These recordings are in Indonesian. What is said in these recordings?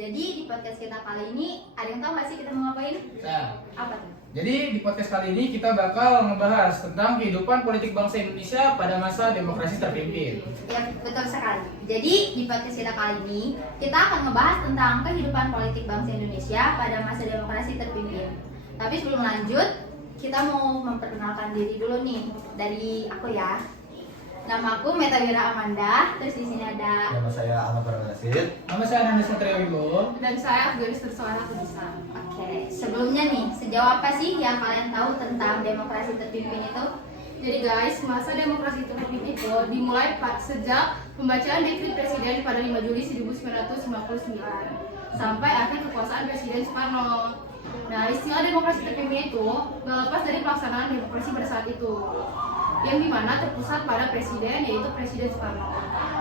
Jadi di podcast kita kali ini ada yang tahu nggak sih kita mau ngapain? Nah, Apa tuh? jadi di podcast kali ini kita bakal ngebahas tentang kehidupan politik bangsa Indonesia pada masa demokrasi terpimpin. Ya betul sekali. Jadi di podcast kita kali ini kita akan ngebahas tentang kehidupan politik bangsa Indonesia pada masa demokrasi terpimpin. Tapi sebelum lanjut, kita mau memperkenalkan diri dulu nih dari aku ya. Nama aku Metawira Amanda. Terus di sini ada Nama saya Ahmad Farhanasir. Nama saya Nanda Satria Wibowo. Dan saya Afganis Tersoana Kudisa. Oke, sebelumnya nih, sejauh apa sih yang kalian tahu tentang demokrasi terpimpin itu? Jadi guys, masa demokrasi terpimpin itu dimulai sejak pembacaan dekret presiden pada 5 Juli 1959 sampai akhir kekuasaan Presiden Soekarno. Nah, istilah demokrasi terpimpin itu nggak lepas dari pelaksanaan demokrasi pada saat itu, yang dimana terpusat pada presiden, yaitu Presiden Soekarno.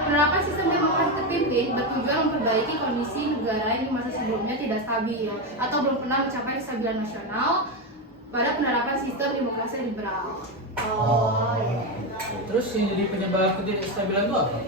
Penerapan sistem demokrasi terpimpin bertujuan memperbaiki kondisi negara yang di masa sebelumnya tidak stabil atau belum pernah mencapai kestabilan nasional pada penerapan sistem demokrasi liberal. Oh, ya. Terus yang jadi penyebab ketidakstabilan itu apa?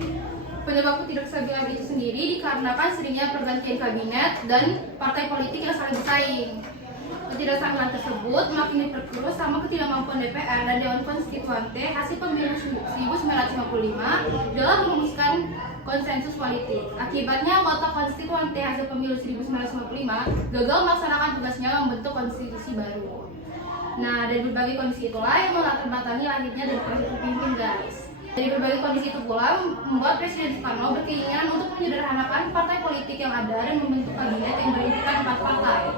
Penyebab ketidakstabilan itu sendiri dikarenakan seringnya pergantian kabinet dan partai politik yang saling bersaing. Ketidakstabilan tersebut makin diperkeruh sama ketidakmampuan DPR dan Dewan Konstituante hasil pemilu 1955 dalam merumuskan konsensus politik. Akibatnya anggota konstituante hasil pemilu 1955 gagal melaksanakan tugasnya membentuk konstitusi baru. Nah, dari berbagai kondisi itulah yang melatar belakangi lahirnya demokrasi terpimpin, guys. Dari berbagai kondisi itu pula membuat Presiden Soekarno berkeinginan untuk menyederhanakan partai politik yang ada dan membentuk kabinet yang berisikan 4 partai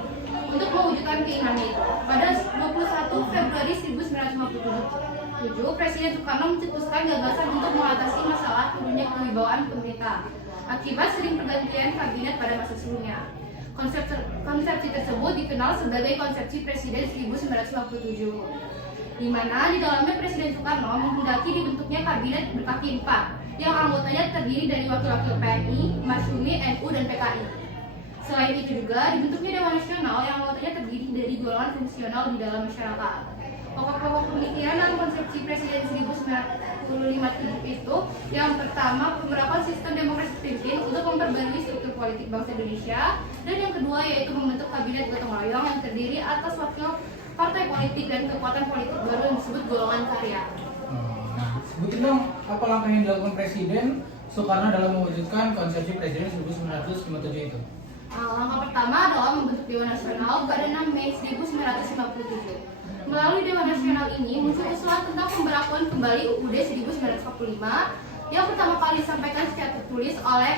untuk mewujudkan keinginannya itu. Pada 21 Februari 1957, Presiden Soekarno mencetuskan gagasan untuk mengatasi masalah turunnya kewibawaan pemerintah akibat sering pergantian kabinet pada masa sebelumnya. Konsepsi tersebut dikenal sebagai konsepsi Presiden 1957, di mana di dalamnya Presiden Soekarno menghendaki dibentuknya kabinet berkaki 4 yang anggotanya terdiri dari wakil-wakil PNI, Masyumi, NU, dan PKI. Selain itu juga dibentuknya Dewan Nasional yang anggotanya terdiri dari golongan fungsional di dalam masyarakat. Pokok-pokok pemikiran dalam konsepsi Presiden 1957 itu yang pertama penerapan sistem demokrasi terpimpin untuk memperbarui struktur politik bangsa Indonesia, dan yang kedua yaitu membentuk kabinet gotong royong yang terdiri atas wakil partai politik dan kekuatan politik baru yang disebut golongan karya. Nah, sebutin dong apa langkah yang dilakukan Presiden Soekarno dalam mewujudkan konsepsi Presiden 1957 itu? Langkah pertama adalah membentuk Dewan Nasional pada 6 Mei 1957. Melalui Dewan Nasional ini muncul usulan tentang pemberlakuan kembali UUD 1945 yang pertama kali disampaikan secara tertulis oleh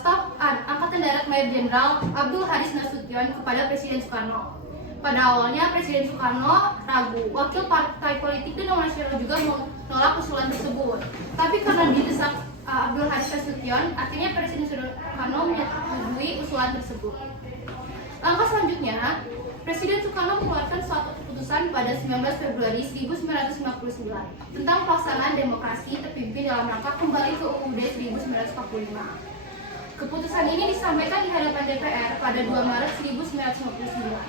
staf Angkatan Darat Mayor Jenderal Abdul Haris Nasution kepada Presiden Soekarno. Pada awalnya Presiden Soekarno ragu, wakil partai politik dan Dewan Nasional juga menolak usulan tersebut. Tapi karena didesak Abdul Haris Nasution, akhirnya Presiden Soekarno menyetujui usulan tersebut. Langkah selanjutnya, Presiden Soekarno mengeluarkan suatu keputusan pada 19 Februari 1959 tentang pelaksanaan demokrasi terpimpin dalam rangka kembali ke UUD 1945. Keputusan ini disampaikan di hadapan DPR pada 2 Maret 1959.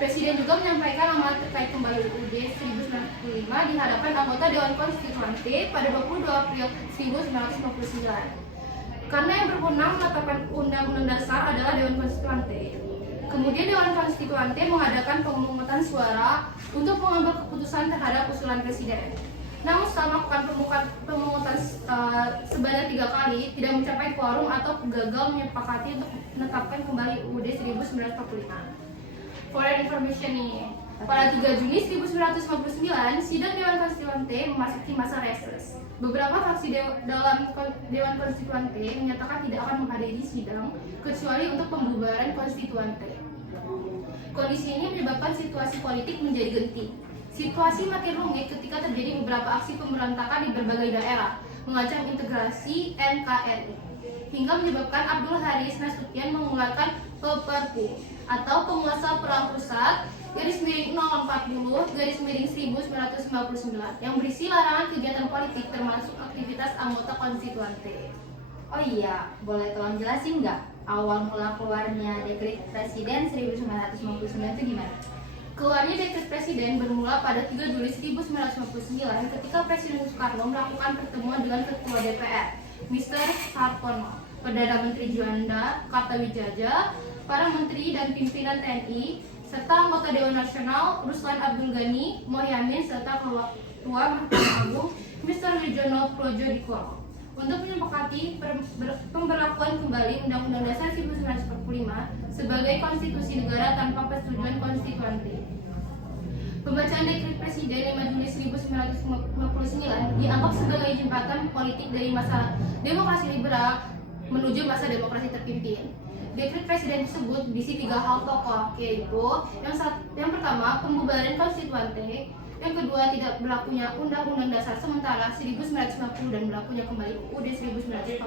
Presiden juga menyampaikan amanat terkait kembali UUD 1945 di hadapan anggota Dewan Konstituante pada 22 April 1959. Karena yang berwenang menetapkan Undang-Undang Dasar adalah Dewan Konstituante. Kemudian Dewan Konstituante mengadakan pemungutan suara untuk mengambil keputusan terhadap usulan Presiden. Namun setelah melakukan pemungutan sebanyak 3 kali, tidak mencapai quorum atau gagal menyepakati untuk menetapkan kembali UUD 1945. For your information nih, pada 3 Juni 1959, sidang Dewan Konstituante memasuki masa reses. Beberapa fraksi dalam Dewan Konstituante menyatakan tidak akan menghadiri sidang kecuali untuk pembubaran konstituante. Kondisi ini menyebabkan situasi politik menjadi genting. Situasi makin rumit ketika terjadi beberapa aksi pemberontakan di berbagai daerah, mengancam integrasi NKRI, hingga menyebabkan Abdul Haris Nasution mengeluarkan Perpu atau Penguasa Perang Pusat _040/1959 yang berisi larangan kegiatan politik termasuk aktivitas anggota konstituante. Oh iya, boleh tolong jelasin nggak awal mula keluarnya dekret Presiden 1959 itu gimana? Keluarnya dekret Presiden bermula pada 3 Juli 1959 ketika Presiden Soekarno melakukan pertemuan dengan Ketua DPR, Mr. Hartono. Perdana Menteri Juanda Kartawijaya, para menteri dan pimpinan TNI, serta anggota Dewan Nasional Ruslan Abdul Ghani Mohyamin serta Ketua Mahkamah Agung Mr. Wijono Projodikoro untuk menyepakati pemberlakuan kembali Undang-Undang Dasar 1945 sebagai konstitusi negara tanpa persetujuan konstituante. Pembacaan dekret Presiden 5 Juli 1959 dianggap sebagai jembatan politik dari masa demokrasi liberal menuju masa demokrasi terpimpin. Dekret Presiden tersebut berisi 3 hal pokok, yaitu yang pertama, pembubaran konstituante, yang kedua, tidak berlakunya Undang-Undang Dasar sementara 1950 dan berlakunya kembali UUD 1945.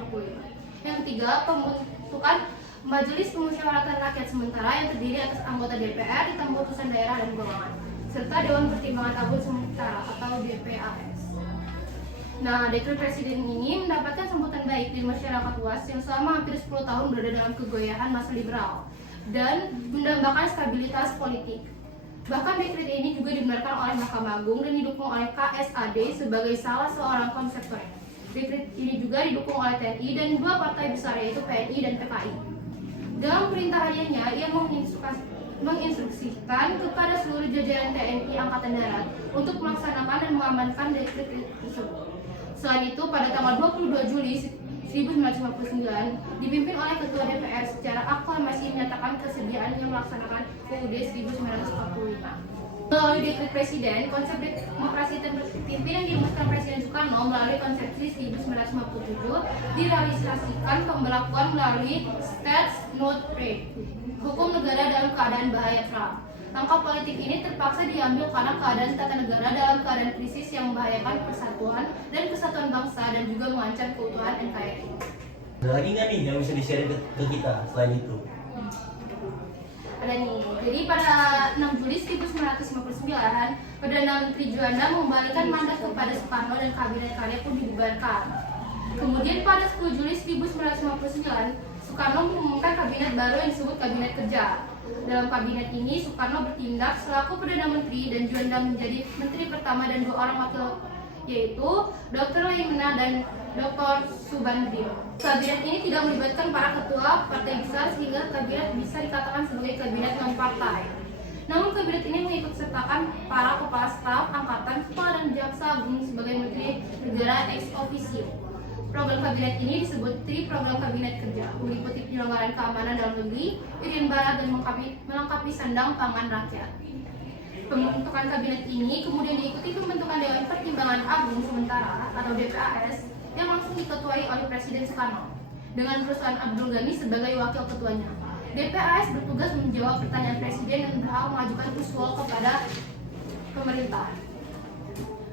Yang ketiga, pembentukan Majelis Pemusyawaratan Rakyat sementara yang terdiri atas anggota DPR, ditambah utusan daerah dan golongan, serta Dewan Pertimbangan Agung Sementara atau DPAS. Nah, dekret Presiden ini mendapatkan sambutan baik dari masyarakat luas yang selama hampir 10 tahun berada dalam kegoyahan masa liberal dan mendambakan stabilitas politik. Bahkan dekret ini juga dibenarkan oleh Mahkamah Agung dan didukung oleh KSAD sebagai salah seorang konseptornya. Dekret ini juga didukung oleh TNI dan 2 partai besar yaitu PNI dan PKI. Dalam perintah hariannya, ia menginstruksikan kepada seluruh jajaran TNI Angkatan Darat untuk melaksanakan dan mengamankan dekret tersebut. Selain itu, pada tanggal 22 Juli 1959, dipimpin oleh Ketua DPR secara aklamasi menyatakan kesediaannya melaksanakan UUD 1945. Melalui dekret Presiden, konsep demokrasi terpimpin yang dirumuskan Presiden Soekarno melalui konsepsi 1957 direalisasikan pemberlakuan melalui States Note Rate, hukum negara dalam keadaan bahaya perang. Langkah politik ini terpaksa diambil karena keadaan tata negara dalam keadaan krisis yang membahayakan persatuan dan kesatuan bangsa dan juga mengancam keutuhan NKRI. Ada lagi nggak nih yang bisa di-share ke kita selain itu? Ada nih, jadi pada 6 Juli 1959, Perdana Menteri Juanda mengembalikan mandat kepada Soekarno dan kabinet karya pun dibubarkan. Kemudian pada 10 Juli 1959, Soekarno mengumumkan kabinet baru yang disebut Kabinet Kerja. Dalam kabinet ini, Soekarno bertindak selaku Perdana Menteri dan Juanda menjadi Menteri pertama dan 2 orang wakil, yaitu Dr. Laimena dan Dr. Subandrio. Kabinet ini tidak melibatkan para ketua partai besar sehingga kabinet bisa dikatakan sebagai kabinet non-partai. Namun kabinet ini mengikut sertakan para kepala staf angkatan, kepala dan jaksa agung sebagai menteri negara ex officio. Program kabinet ini disebut Tri Program Kabinet Kerja, meliputi penyelenggaraan keamanan dalam negeri, Irian Barat dan melengkapi sandang pangan rakyat. Pembentukan kabinet ini kemudian diikuti pembentukan Dewan Pertimbangan Agung Sementara atau DPAS yang langsung diketuai oleh Presiden Soekarno dengan Ruslan Abdul Ghani sebagai wakil ketuanya. DPAS bertugas menjawab pertanyaan Presiden dan berhak mengajukan usul kepada pemerintah.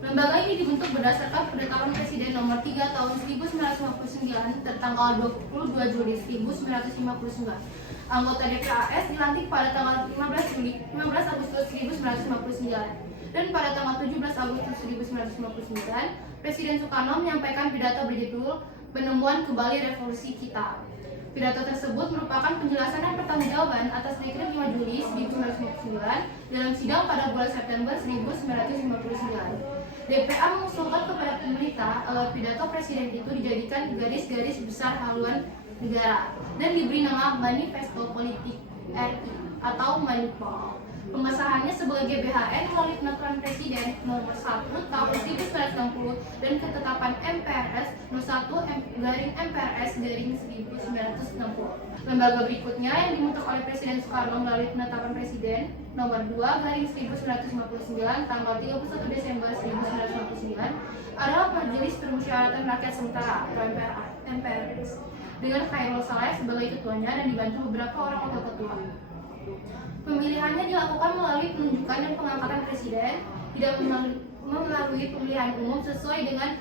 Lembaga ini dibentuk berdasarkan Penetapan Presiden Nomor 3 Tahun 1959 tertanggal 22 Juli 1959. Anggota DPAS dilantik pada tanggal 15 Agustus 1959 dan pada tanggal 17 Agustus 1959 Presiden Soekarno menyampaikan pidato berjudul Penemuan Kembali Revolusi Kita. Pidato tersebut merupakan penjelasan dan pertanggungjawaban atas Dekret 5 Juli 1959 dalam sidang pada bulan September 1959. DPA mengusulkan kepada pemerintah agar pidato presiden itu dijadikan garis-garis besar haluan negara dan diberi nama Manifesto Politik RI atau Manipol. Pengesahannya sebagai GBHN melalui Peraturan Presiden Nomor 1 Tahun 1960 dan Ketetapan MPRS Nomor 1/MPRS/1960. Lembaga berikutnya yang dibentuk oleh Presiden Soekarno melalui Penetapan Presiden Nomor 2/1959 tanggal 31 Desember 1959 adalah Majelis Permusyawaratan Rakyat Sementara atau MPRS dengan Khairul Saleh sebagai ketuanya dan dibantu beberapa orang wakil ketua. Pemilihannya dilakukan melalui penunjukan dan pengangkatan presiden, tidak melalui pemilihan umum sesuai dengan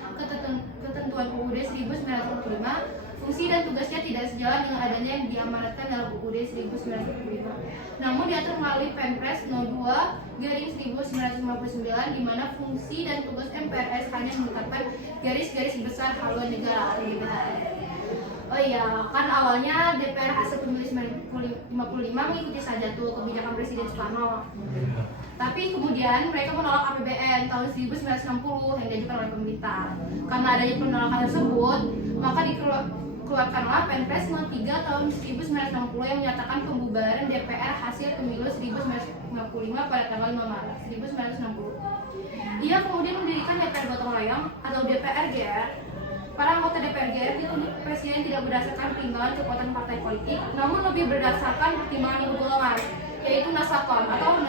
ketentuan UUD 1945. Fungsi dan tugasnya tidak sejalan dengan adanya yang diamanatkan dalam UUD 1945. Namun diatur melalui Perpres No. 2/1959 di mana fungsi dan tugas MPRS hanya menetapkan garis-garis besar haluan negara atau GBHN. Oh iya, kan awalnya DPR hasil pemilu 1955 mengikuti saja tuh kebijakan Presiden Soekarno. Tapi kemudian mereka menolak APBN tahun 1960 yang diajukan oleh pemerintah. Karena adanya penolakan tersebut, maka keluarkanlah Perpres 03 tahun 1960 yang menyatakan pembubaran DPR hasil pemilu 1955 pada tanggal 5 Maret 1960. Ia kemudian mendirikan DPR Gotong Royong atau DPR GR. Para anggota DPR GR ditunjuk presiden tidak berdasarkan pertimbangan kekuatan partai politik, namun lebih berdasarkan pertimbangan lima golongan, yaitu Nasakon atau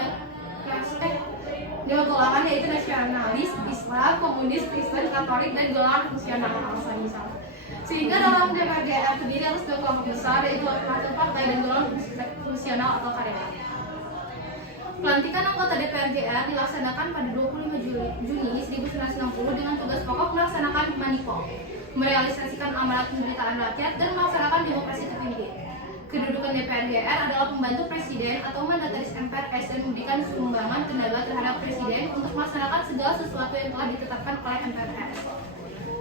lima golongan yaitu nasionalis, Islam, komunis, Kristen, Katolik, dan golongan fungsional alasan misalnya. Sehingga dalam DPR GR terdiri atas dua kelompok besar yaitu satu partai dan golongan fungsional atau karyawan. Pelantikan anggota DPR GR dilaksanakan pada 25 Juni 1960 dengan tugas pokok melaksanakan manifo, merealisasikan amanat pemberitaan rakyat, dan melaksanakan demokrasi terpimpin. Kedudukan DPR GR adalah pembantu presiden atau mandataris MPRS dan memberikan sumbangan tenaga terhadap presiden untuk melaksanakan segala sesuatu yang telah ditetapkan oleh MPRS.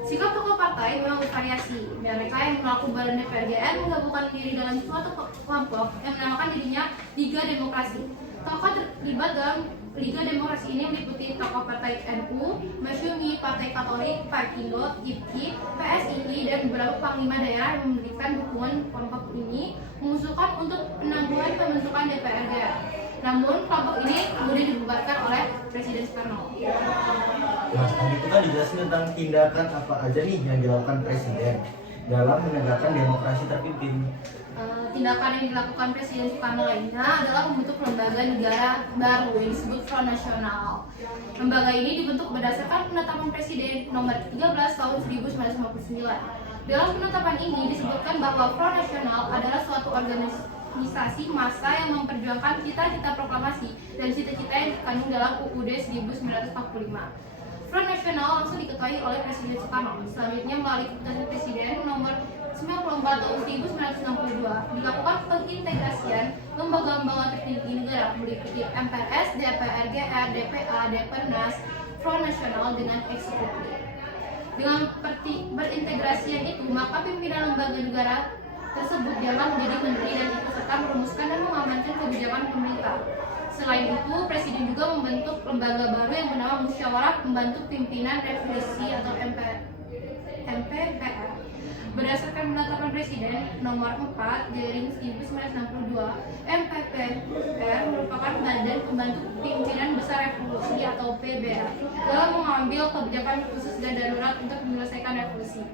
Sikap tokoh partai memang bervariasi. Mereka yang melakukan badan DPR GR menggabungkan diri dalam suatu kelompok yang menamakan dirinya Liga Demokrasi. Tokoh terlibat dalam Liga Demokrasi ini meliputi tokoh partai NU, Masyumi, Partai Katolik, Parkindo, IPKI, PSII, dan beberapa panglima daerah yang memberikan dukungan kelompok ini mengusulkan untuk penangguhan pembentukan DPR GR. Namun kelompok ini kemudian dibubarkan oleh Presiden Soekarno. Nah, itu kan dijelasin tentang tindakan apa aja nih yang dilakukan presiden dalam menegakkan demokrasi terpimpin. Tindakan yang dilakukan Presiden Soekarno lainnya adalah membentuk lembaga negara baru yang disebut Front Nasional. Lembaga ini dibentuk berdasarkan penetapan Presiden nomor 13 tahun 1959. Dalam penetapan ini disebutkan bahwa Front Nasional adalah suatu organisasi massa yang memperjuangkan cita-cita proklamasi dan cita-cita yang terkandung dalam UUD 1945. Front Nasional langsung diketuai oleh Presiden Soekarno. Selanjutnya melalui keputusan Presiden nomor 94 tahun 1962 dilakukan pengintegrasian lembaga-lembaga tertinggi negara meliputi MPRS, DPR GR, DPA, Depernas, Front Nasional dengan eksekutif. Dengan berintegrasian itu, maka pimpinan lembaga negara tersebut dianggap menjadi menteri dan ikut serta merumuskan dan mengamankan kebijakan pemerintah. Selain itu, Presiden juga membentuk lembaga baru yang bernama Musyawarah Pembantu Pimpinan Revolusi atau MPPR. Berdasarkan penetapan Presiden nomor 4/1962, MPPR merupakan badan pembantu pimpinan besar revolusi atau PBR dalam mengambil kebijakan khusus dan darurat untuk menyelesaikan revolusi.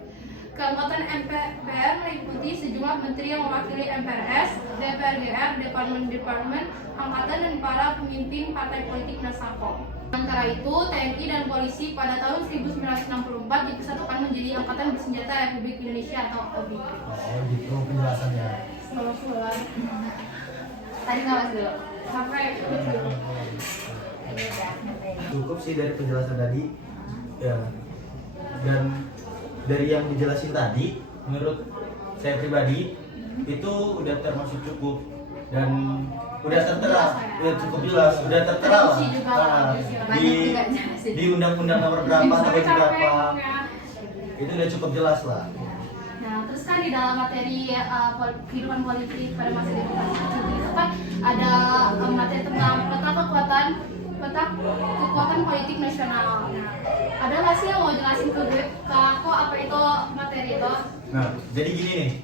Keanggotaan MPPR meliputi sejumlah menteri yang mewakili MPRS, DPR GR, departemen-departemen, angkatan, dan para pemimpin partai politik Nasako. Antara itu, TNI dan polisi pada tahun 1964 dipersatukan menjadi Angkatan Bersenjata Republik Indonesia atau ABRI. Oh gitu penjelasannya. Setelah Tadi nggak mas dulu. sampai Cukup sih dari penjelasan tadi ya. Dan dari yang dijelasin tadi, menurut saya pribadi itu udah termasuk cukup dan udah tertera, udah cukup jelas, udah tertera lah. Di undang-undang nomor berapa sampai berapa itu udah cukup jelas lah. Nah, terus kan di dalam materi kehidupan politik pada masa demokrasi itu kan ada materi tentang peta kekuatan politik nasional. Nah, ada nggak sih yang mau jelasin ke aku apa itu materi itu? Nah, jadi gini nih.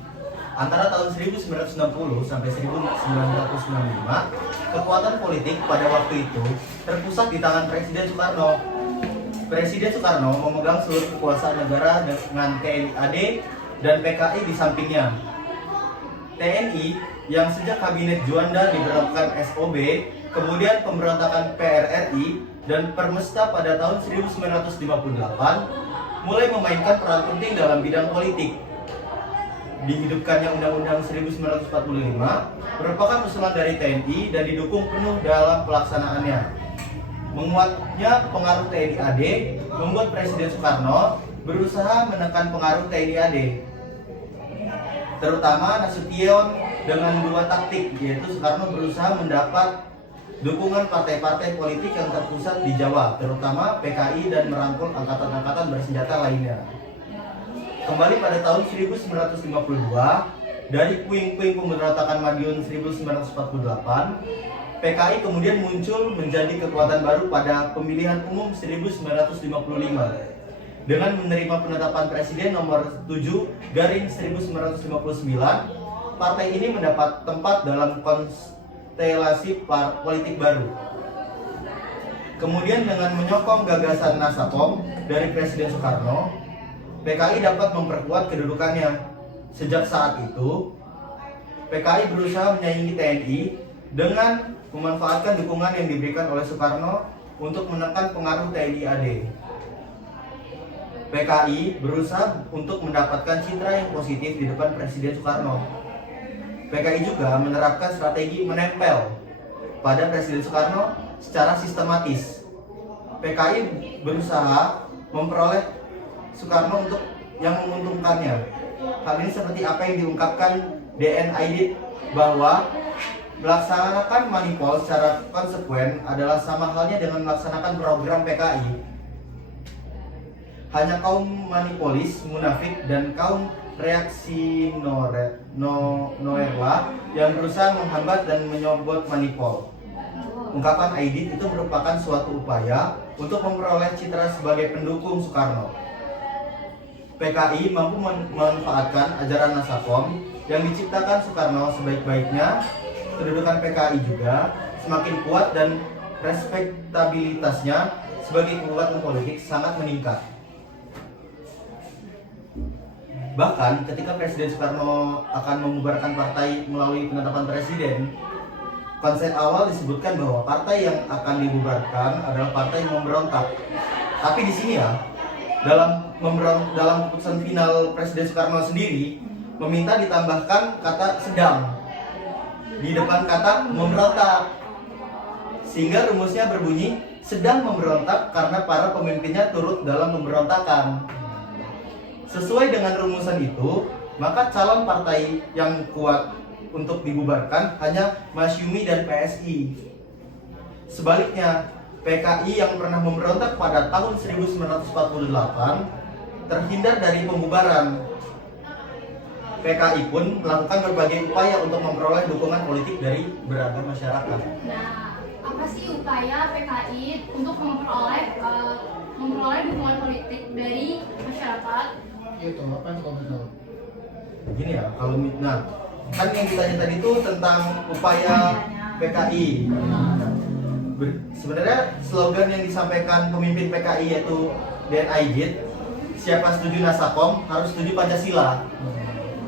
Antara tahun 1960 sampai 1995, kekuatan politik pada waktu itu terpusat di tangan Presiden Soekarno. Presiden Soekarno memegang seluruh kekuasaan negara dengan TNI AD dan PKI di sampingnya. TNI yang sejak Kabinet Juanda diberlakukan SOB, kemudian pemberontakan PRRI dan Permesta pada tahun 1958 mulai memainkan peran penting dalam bidang politik. Dihidupkannya Undang-Undang 1945 merupakan usulan dari TNI dan didukung penuh dalam pelaksanaannya. Menguatnya pengaruh TNI AD membuat Presiden Soekarno berusaha menekan pengaruh TNI AD, terutama Nasution dengan dua taktik, yaitu Soekarno berusaha mendapat dukungan partai-partai politik yang terpusat di Jawa, terutama PKI, dan merangkul angkatan-angkatan bersenjata lainnya. Kembali pada tahun 1952, dari puing-puing pemberontakan Madiun 1948, PKI kemudian muncul menjadi kekuatan baru pada pemilihan umum 1955. dengan menerima penetapan Presiden nomor 7/1959, partai ini mendapat tempat dalam konstelasi politik baru. Kemudian dengan menyokong gagasan Nasakom dari Presiden Soekarno, PKI dapat memperkuat kedudukannya. Sejak saat itu, PKI berusaha menyaingi TNI dengan memanfaatkan dukungan yang diberikan oleh Soekarno untuk menekan pengaruh TNI AD. PKI berusaha untuk mendapatkan citra yang positif di depan Presiden Soekarno. PKI juga menerapkan strategi menempel pada Presiden Soekarno secara sistematis. PKI berusaha memperoleh Soekarno untuk yang menguntungkannya. Hal ini seperti apa yang diungkapkan DN Aidit, bahwa melaksanakan manipul secara konsekuen adalah sama halnya dengan melaksanakan program PKI. Hanya kaum manipolis, munafik, dan kaum reaksi noerla yang berusaha menghambat dan menyobot manipul. Ungkapan Aidit itu merupakan suatu upaya untuk memperoleh citra sebagai pendukung Soekarno. PKI mampu memanfaatkan ajaran Nasakom yang diciptakan Soekarno sebaik-baiknya. Kedudukan PKI juga semakin kuat dan respektabilitasnya sebagai kekuatan politik sangat meningkat. Bahkan ketika Presiden Soekarno akan membubarkan partai melalui penetapan presiden, konsep awal disebutkan bahwa partai yang akan dibubarkan adalah partai yang memberontak. Tapi di sini ya, dalam keputusan final Presiden Soekarno sendiri meminta ditambahkan kata sedang di depan kata memberontak, sehingga rumusnya berbunyi sedang memberontak karena para pemimpinnya turut dalam pemberontakan. Sesuai dengan rumusan itu, maka calon partai yang kuat untuk dibubarkan hanya Masyumi dan PSI. Sebaliknya, PKI yang pernah memberontak pada tahun 1948 terhindar dari pembubaran. PKI pun melakukan berbagai upaya untuk memperoleh dukungan politik dari beragam masyarakat. Nah, apa sih upaya PKI untuk memperoleh dukungan politik dari masyarakat? Itu apa itu kalau betul? Gini ya, kalau kan yang ditanya tadi itu tentang upaya PKI. Sebenarnya slogan yang disampaikan pemimpin PKI yaitu DN Aidit, siapa setuju Nasakom harus setuju Pancasila.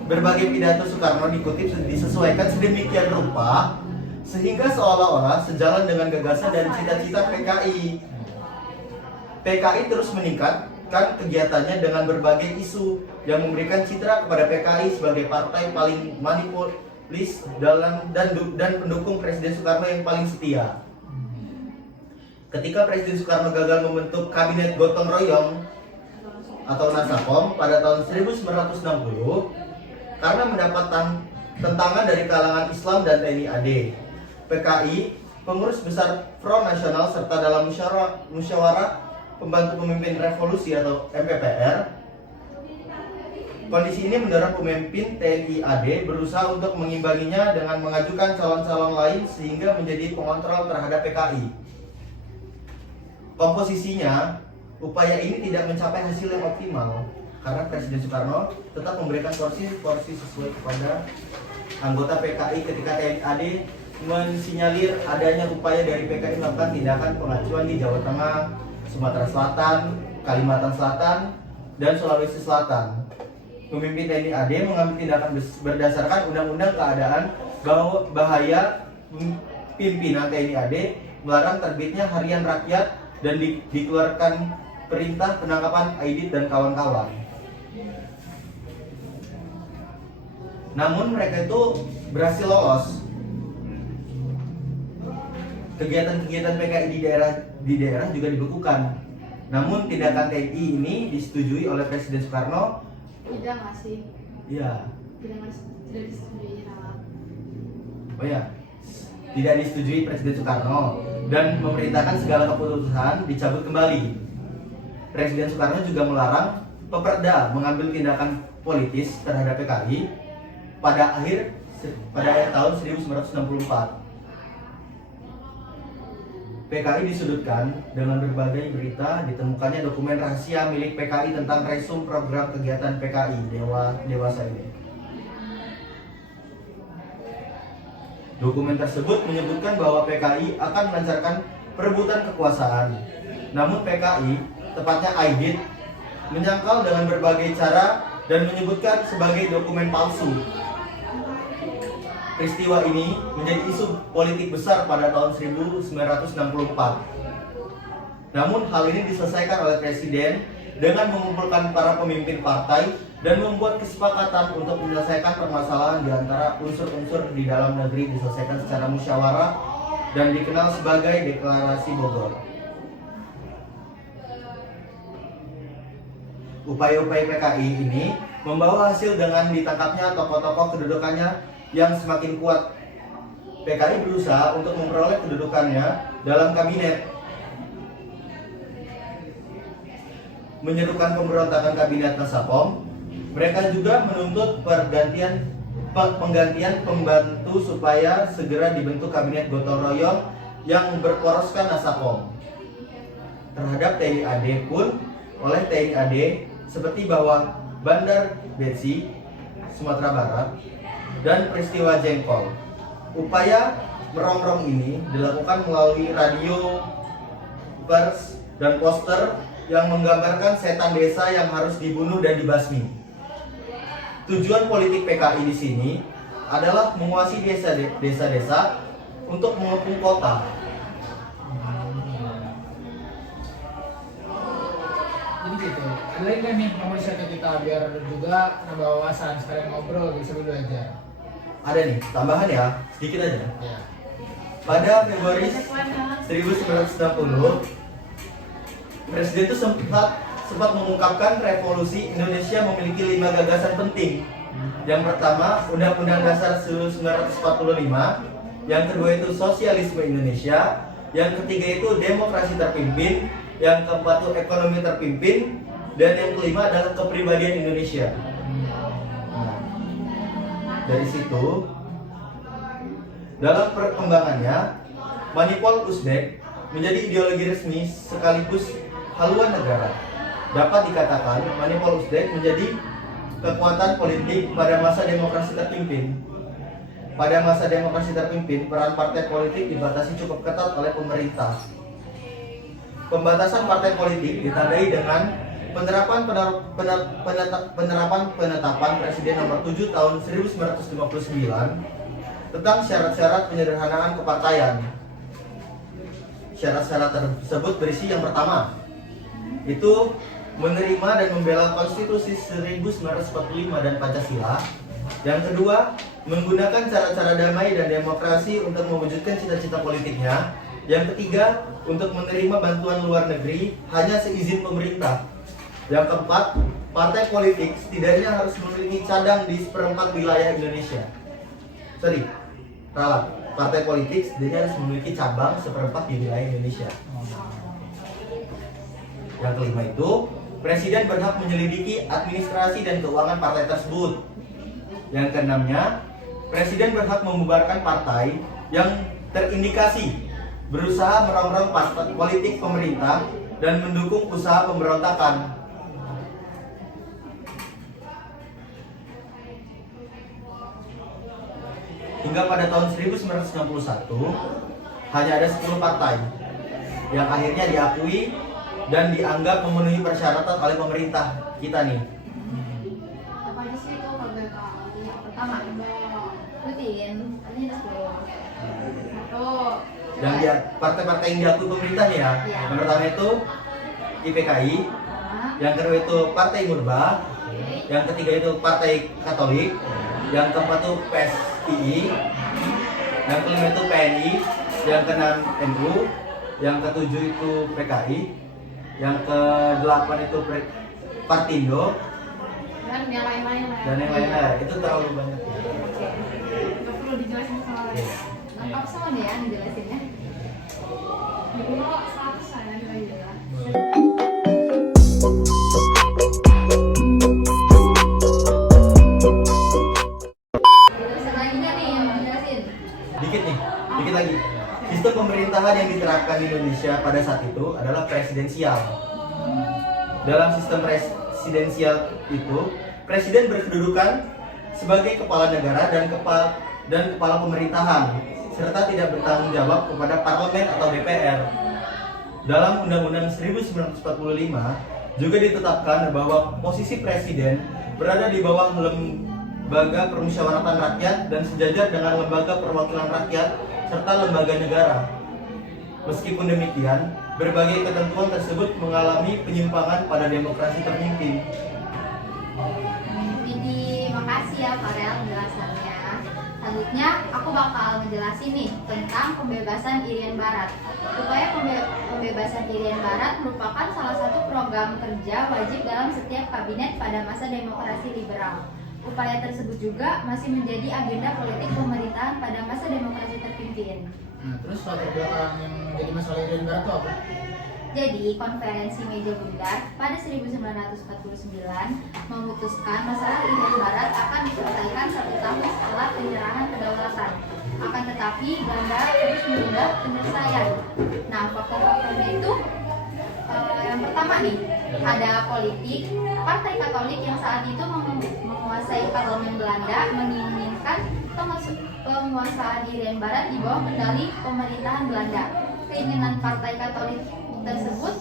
Berbagai pidato Soekarno dikutip disesuaikan sedemikian rupa sehingga seolah-olah sejalan dengan gagasan dan cita-cita PKI. PKI terus meningkatkan kegiatannya dengan berbagai isu yang memberikan citra kepada PKI sebagai partai paling manipulis dan pendukung Presiden Soekarno yang paling setia. Ketika Presiden Soekarno gagal membentuk kabinet gotong royong atau Nasakom pada tahun 1960 karena mendapat tentangan dari kalangan Islam dan TNI AD, PKI, pengurus besar Front Nasional serta dalam musyawarah pembantu pemimpin revolusi atau MPPR, kondisi ini mendorong pemimpin TNI AD berusaha untuk mengimbanginya dengan mengajukan calon-calon lain sehingga menjadi pengontrol terhadap PKI. Komposisinya, upaya ini tidak mencapai hasil yang optimal karena Presiden Soekarno tetap memberikan porsi sesuai kepada anggota PKI ketika TNI AD mensinyalir adanya upaya dari PKI melakukan tindakan pengacuan di Jawa Tengah, Sumatera Selatan, Kalimantan Selatan, dan Sulawesi Selatan. Pemimpin TNI AD mengambil tindakan berdasarkan undang-undang keadaan bahaya pimpinan TNI AD, melarang terbitnya Harian Rakyat dan dikeluarkan perintah penangkapan Aidit dan kawan-kawan. Namun mereka itu berhasil lolos. Kegiatan-kegiatan PKI di daerah juga dibekukan. Namun tindakan TNI ini disetujui oleh Presiden Soekarno. Tidak nggak sih? Iya. Tidak disetujui. Oh ya, tidak disetujui Presiden Soekarno dan memerintahkan segala keputusan dicabut kembali. Presiden Soekarno juga melarang Peperda mengambil tindakan politis terhadap PKI pada akhir tahun 1964. PKI disudutkan dengan berbagai berita ditemukannya dokumen rahasia milik PKI tentang resum program kegiatan PKI dewasa ini. Dokumen tersebut menyebutkan bahwa PKI akan melancarkan perebutan kekuasaan. Namun PKI, tepatnya Aidit, menyangkal dengan berbagai cara dan menyebutkan sebagai dokumen palsu. Peristiwa ini menjadi isu politik besar pada tahun 1964. Namun hal ini diselesaikan oleh Presiden dengan mengumpulkan para pemimpin partai dan membuat kesepakatan untuk menyelesaikan permasalahan di antara unsur-unsur di dalam negeri diselesaikan secara musyawarah dan dikenal sebagai Deklarasi Bogor. Upaya-upaya PKI ini membawa hasil dengan ditangkapnya tokoh-tokoh kedudukannya yang semakin kuat. PKI berusaha untuk memperoleh kedudukannya dalam kabinet, menyerukan pemberontakan kabinet Nasapom. Mereka juga menuntut penggantian pembantu supaya segera dibentuk kabinet gotong royong yang berporoskan Nasapom. Terhadap TNI AD pun oleh TNI AD seperti bahwa Bandar Betsi, Sumatera Barat, dan peristiwa Jengkol. Upaya merongrong ini dilakukan melalui radio, pers, dan poster yang menggambarkan setan desa yang harus dibunuh dan dibasmi. Tujuan politik PKI di sini adalah menguasai desa-desa untuk mengepung kota. Jadi gitu. Ada lagi kan nih yang mau di-share ke kita biar juga nambah wawasan sekalian ngobrol bisa belajar. Ada nih, tambahan ya, sedikit aja. Ya. Pada Februari 1960, Presiden itu sempat mengungkapkan revolusi Indonesia memiliki 5 gagasan penting. Yang pertama, Undang-Undang Dasar 1945. Yang kedua itu Sosialisme Indonesia. Yang ketiga itu Demokrasi Terpimpin. Yang keempat itu Ekonomi Terpimpin. Dan yang kelima adalah Kepribadian Indonesia. Dari situ, dalam perkembangannya, Manipol Uzbek menjadi ideologi resmi sekaligus haluan negara. Dapat dikatakan Manipol Uzbek menjadi kekuatan politik pada masa demokrasi terpimpin. Pada masa demokrasi terpimpin, peran partai politik dibatasi cukup ketat oleh pemerintah. Pembatasan partai politik ditandai dengan penetapan Presiden nomor 7 tahun 1959 tentang syarat-syarat penyederhanaan kepartaian. Syarat-syarat tersebut berisi yang pertama, itu menerima dan membela Konstitusi 1945 dan Pancasila. Yang kedua, menggunakan cara-cara damai dan demokrasi untuk mewujudkan cita-cita politiknya. Yang ketiga, untuk menerima bantuan luar negeri hanya seizin pemerintah. Yang keempat, partai politik setidaknya harus memiliki cadang di seperempat wilayah Indonesia. Partai politik setidaknya harus memiliki cabang seperempat di wilayah Indonesia. Yang kelima itu, Presiden berhak menyelidiki administrasi dan keuangan partai tersebut. Yang keenamnya, Presiden berhak membubarkan partai yang terindikasi berusaha merongrong politik pemerintah dan mendukung usaha pemberontakan. Hingga pada tahun 1961, hanya ada 10 partai yang akhirnya diakui dan dianggap memenuhi persyaratan oleh pemerintah kita nih. Apa aja sih itu kalau boleh tahu? Yang pertama, Rutin, katanya ada 10. tuh Yang partai-partai yang diakui pemerintah nih ya. Iya. Yang pertama itu IPKI, Nah, yang kedua itu Partai Murba, yang ketiga itu Partai Katolik, yang keempat itu PSII, yang kelima itu PNI, yang keenam NU, yang ketujuh itu PKI, yang kedelapan itu Partindo, dan yang lain-lain lah. dan yang lainnya. Itu terlalu banyak. Nggak perlu dijelasin sama lain. lengkap semua deh ya ngejelasinnya. Di pulau 100 saya juga jelas. Terus ada lagi nggak nih yang mau jelasin? Dikit nih, dikit lagi. Sistem pemerintahan yang diterapkan di Indonesia pada saat itu adalah presidensial. Dalam sistem presidensial itu, presiden berkedudukan sebagai kepala negara dan kepala pemerintahan, serta tidak bertanggung jawab kepada parlemen atau DPR. Dalam Undang-Undang 1945 juga ditetapkan bahwa posisi presiden berada di bawah lembaga permusyawaratan rakyat dan sejajar dengan lembaga perwakilan rakyat serta lembaga negara. Meskipun demikian, berbagai ketentuan tersebut mengalami penyimpangan pada demokrasi terpimpin. Jadi makasih ya Farel penjelasannya. Selanjutnya aku bakal ngejelasin nih tentang pembebasan Irian Barat. Upaya pembebasan Irian Barat merupakan salah satu program kerja wajib dalam setiap kabinet pada masa demokrasi liberal. Upaya tersebut juga masih menjadi agenda politik pemerintahan pada masa demokrasi terpimpin. Nah, terus latar belakang yang menjadi masalah Irian Barat itu apa? Jadi, konferensi meja bundar pada 1949 memutuskan masalah Irian Barat akan diselesaikan 1 tahun setelah penyerahan kedaulatan. Akan tetapi, Belanda terus menunda penyelesaian. Nah, faktor-faktornya itu yang pertama nih, ada politik. Partai Katolik yang saat itu menguasai parlemen Belanda menginginkan penguasaan Irian Barat di bawah kendali pemerintahan Belanda. Keinginan Partai Katolik tersebut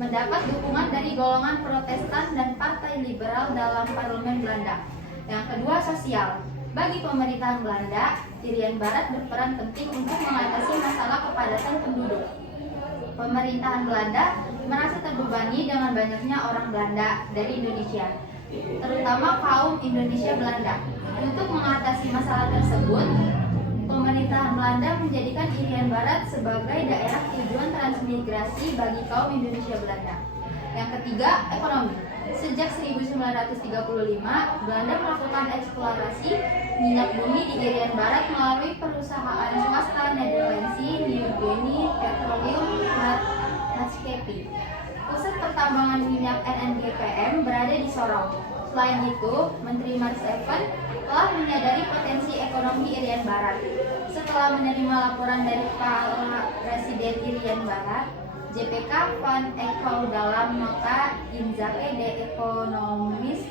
mendapat dukungan dari golongan Protestan dan Partai Liberal dalam parlemen Belanda. Yang kedua, sosial. Bagi pemerintahan Belanda, Irian Barat berperan penting untuk mengatasi masalah kepadatan penduduk. Pemerintahan Belanda merasa terbebani dengan banyaknya orang Belanda dari Indonesia, terutama kaum Indonesia Belanda. Untuk mengatasi masalah tersebut, pemerintahan Belanda menjadikan Irian Barat sebagai daerah tujuan transmigrasi bagi kaum Indonesia Belanda. Yang ketiga, ekonomi. Sejak 1935, Belanda melakukan eksplorasi minyak bumi di Irian Barat melalui perusahaan swasta Nederlandse New Guinea Petroleum Maatschappij. Pusat pertambangan minyak NNGPM berada di Sorong. Selain itu, Menteri Marseven telah menyadari potensi ekonomi Irian Barat. Setelah menerima laporan dari Kepala Presiden Irian Barat, JPK van Eekau dalam nota Inzake de Economis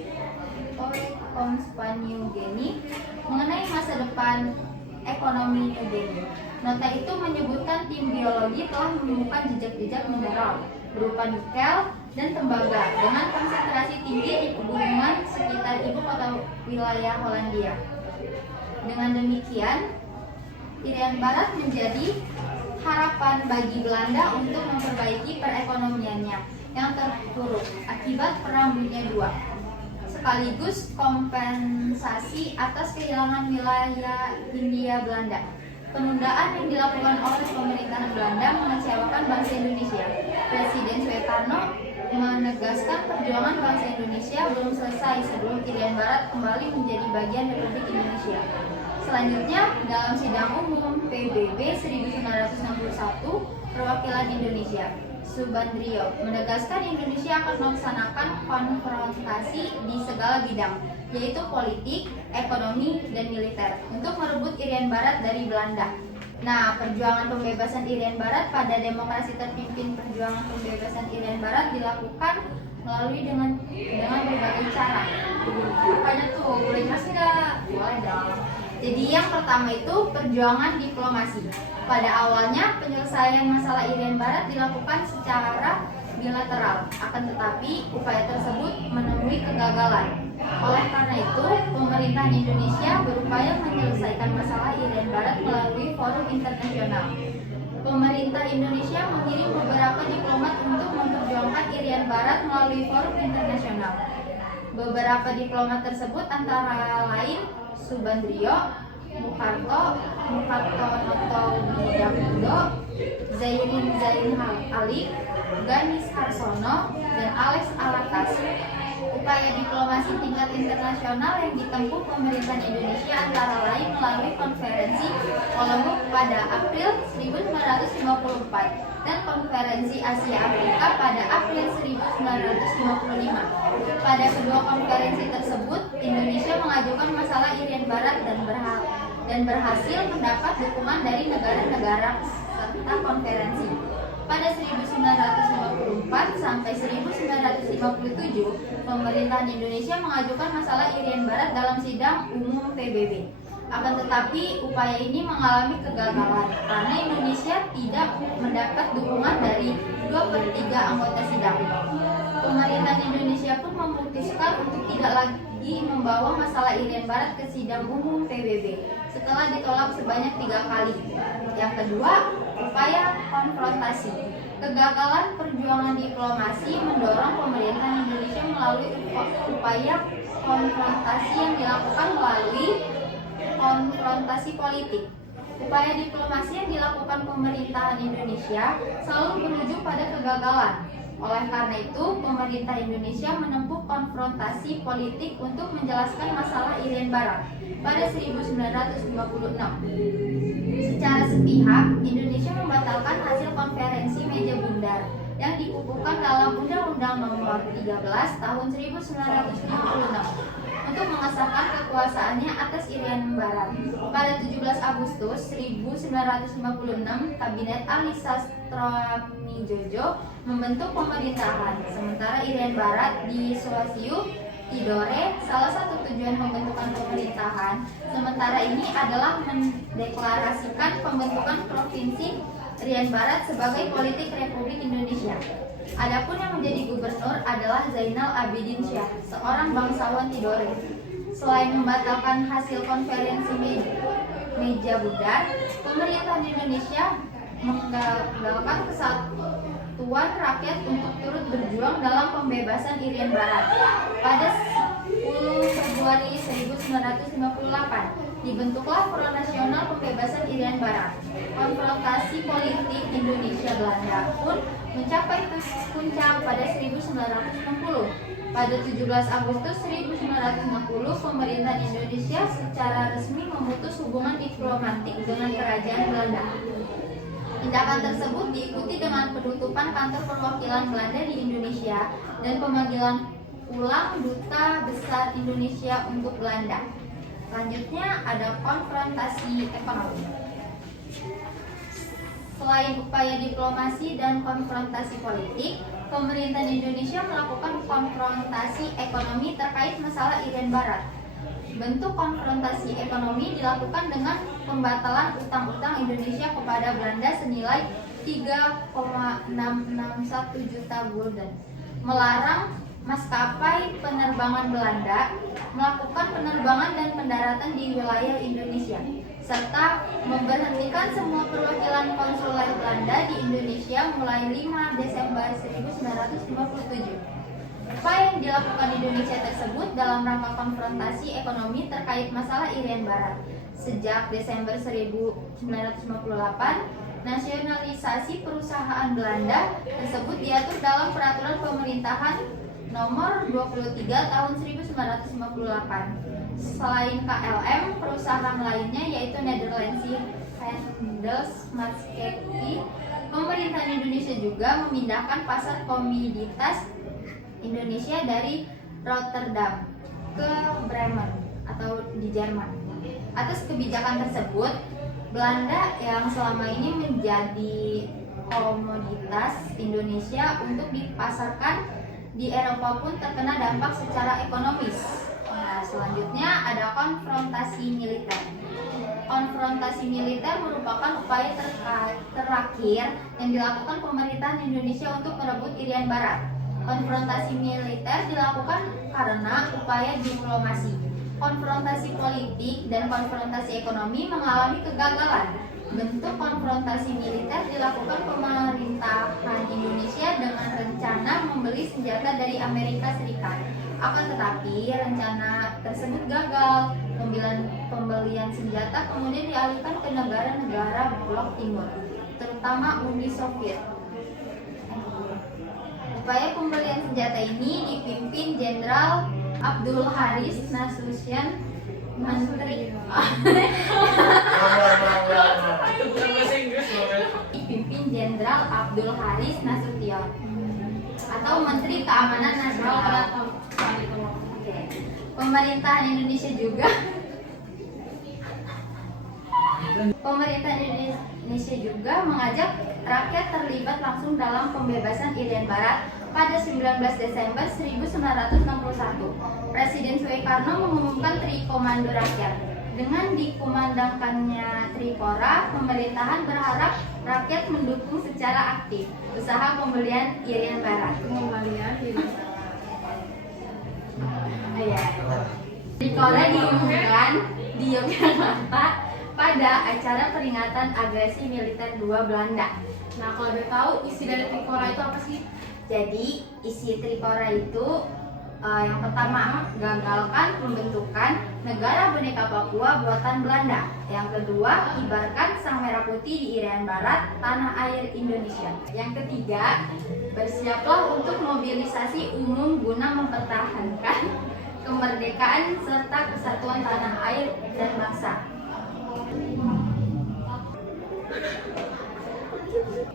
Toekomst van New Guinea mengenai masa depan ekonomi New Guinea. Nota itu menyebutkan tim biologi telah menemukan jejak-jejak mineral berupa nikel dan tembaga dengan konsentrasi tinggi di pegunungan sekitar ibu kota wilayah Hollandia. Dengan demikian, Irian Barat menjadi harapan bagi Belanda untuk memperbaiki perekonomiannya yang terpuruk akibat Perang Dunia II, sekaligus kompensasi atas kehilangan wilayah Hindia Belanda. Penundaan yang dilakukan oleh pemerintahan Belanda mengecewakan bangsa Indonesia. Presiden Soekarno menegaskan perjuangan bangsa Indonesia belum selesai sebelum Irian Barat kembali menjadi bagian Republik Indonesia. Selanjutnya, dalam sidang umum PBB 1961, perwakilan Indonesia, Subandrio, menegaskan Indonesia akan melaksanakan konfrontasi di segala bidang, yaitu politik, ekonomi, dan militer, untuk merebut Irian Barat dari Belanda. Nah, perjuangan pembebasan Irian Barat pada demokrasi terpimpin perjuangan pembebasan Irian Barat dilakukan melalui dengan berbagai cara. Apanya tuh? Boleh jelasin nggak? Boleh dong. Jadi yang pertama itu perjuangan diplomasi. Pada awalnya penyelesaian masalah Irian Barat dilakukan secara bilateral, akan tetapi upaya tersebut menemui kegagalan. Oleh karena itu, pemerintahan Indonesia berupaya menyelesaikan masalah Irian Barat melalui forum internasional. Pemerintah Indonesia mengirim beberapa diplomat untuk memperjuangkan Irian Barat melalui forum internasional. Beberapa diplomat tersebut antara lain Subandrio, Mukarto Noto Widodo, Zainuddin Zain Ali, Ganis Harsono, dan Alex Alatas. Upaya diplomasi tingkat internasional yang ditempuh pemerintahan Indonesia antara lain melalui konferensi Kolombo pada April 1954 dan konferensi Asia Afrika pada April 1955. Pada kedua konferensi tersebut, Indonesia mengajukan masalah Irian Barat dan dan berhasil mendapat dukungan dari negara-negara peserta konferensi. Pada 1954 sampai 1957, pemerintahan Indonesia mengajukan masalah Irian Barat dalam sidang umum PBB. Akan tetapi, upaya ini mengalami kegagalan karena Indonesia tidak mendapat dukungan dari 2/3 anggota sidang. Pemerintahan Indonesia pun memutuskan untuk tidak lagi membawa masalah Irian Barat ke sidang umum PBB setelah ditolak sebanyak 3 kali. Yang kedua, upaya konfrontasi. Kegagalan perjuangan diplomasi mendorong pemerintahan Indonesia melalui upaya konfrontasi yang dilakukan melalui konfrontasi politik. Upaya diplomasi yang dilakukan pemerintahan Indonesia selalu berujung pada kegagalan. Oleh karena itu, pemerintah Indonesia menempuh konfrontasi politik untuk menjelaskan masalah Irian Barat pada 1956. Secara sepihak, Indonesia membatalkan hasil konferensi meja bundar yang dikukuhkan dalam Undang-Undang Nomor 13 Tahun 1956 untuk mengesahkan kekuasaannya atas Irian Barat. Pada 17 Agustus 1956, Kabinet Ali Sastroamidjojo membentuk pemerintahan, sementara Irian Barat di Suasiu Tidore. Salah satu tujuan pembentukan pemerintahan sementara ini adalah mendeklarasikan pembentukan Provinsi Irian Barat sebagai politik Republik Indonesia. Adapun yang menjadi gubernur adalah Zainal Abidin Syah, seorang bangsawan Tidore. Selain membatalkan hasil konferensi meja bundar, pemerintahan Indonesia menggagalkan kesatuan rakyat untuk turut berjuang dalam pembebasan Irian Barat. Pada 10 Februari 1958 dibentuklah Front Nasional Pembebasan Irian Barat. Konfrontasi politik Indonesia-Belanda pun mencapai puncak pada 1960. Pada 17 Agustus 1960, pemerintahan Indonesia secara resmi memutus hubungan diplomatik dengan kerajaan Belanda. Tindakan tersebut diikuti dengan penutupan kantor perwakilan Belanda di Indonesia dan pemanggilan ulang duta besar Indonesia untuk Belanda. Selanjutnya ada konfrontasi ekonomi. Selain upaya diplomasi dan konfrontasi politik, pemerintahan Indonesia melakukan konfrontasi ekonomi terkait masalah Irian Barat. Bentuk konfrontasi ekonomi dilakukan dengan pembatalan utang-utang Indonesia kepada Belanda senilai 3,661 juta gulden, melarang maskapai penerbangan Belanda melakukan penerbangan dan pendaratan di wilayah Indonesia, serta memberhentikan semua perwakilan konsuler Belanda di Indonesia mulai 5 Desember 1957. Upaya yang dilakukan Indonesia tersebut dalam rangka konfrontasi ekonomi terkait masalah Irian Barat. Sejak Desember 1958, nasionalisasi perusahaan Belanda tersebut diatur dalam Peraturan Pemerintahan Nomor 23 Tahun 1958. Selain KLM, perusahaan lainnya yaitu Nederlandse Handelsmaatschappij, pemerintahan Indonesia juga memindahkan pasar komoditas Indonesia dari Rotterdam ke Bremen atau di Jerman. Atas kebijakan tersebut, Belanda yang selama ini menjadi komoditas Indonesia untuk dipasarkan di Eropa pun terkena dampak secara ekonomis. Nah, selanjutnya ada konfrontasi militer. Konfrontasi militer merupakan upaya terakhir yang dilakukan pemerintahan Indonesia untuk merebut Irian Barat. Konfrontasi militer dilakukan karena upaya diplomasi. Konfrontasi politik dan konfrontasi ekonomi mengalami kegagalan. Bentuk konfrontasi militer dilakukan pemerintahan Indonesia dengan rencana membeli senjata dari Amerika Serikat. Akan tetapi rencana tersebut gagal. Pembelian senjata kemudian dialihkan ke negara-negara blok timur, terutama Uni Soviet. Upaya pembelian senjata ini dipimpin Jenderal Abdul Haris Nasution, Menteri dipimpin Jenderal Abdul Haris Nasution atau Menteri Keamanan Nasional. Pemerintahan Indonesia juga Pemerintah Indonesia juga mengajak rakyat terlibat langsung dalam pembebasan Irian Barat pada 19 Desember 1961. Presiden Soekarno mengumumkan Trikomando Rakyat. Dengan dikumandangkannya Trikora, pemerintahan berharap rakyat mendukung secara aktif usaha pembelian Irian Barat. Trikora diumumkan di Yogyakarta pada acara peringatan agresi militer II Belanda. Nah, kalau udah tahu isi dari Trikora itu apa sih? Jadi isi Trikora itu yang pertama, gagalkan pembentukan negara boneka Papua buatan Belanda. Yang kedua, kibarkan sang merah putih di Irian Barat, tanah air Indonesia. Yang ketiga, bersiaplah untuk mobilisasi umum guna mempertahankan kemerdekaan serta kesatuan tanah air dan bangsa.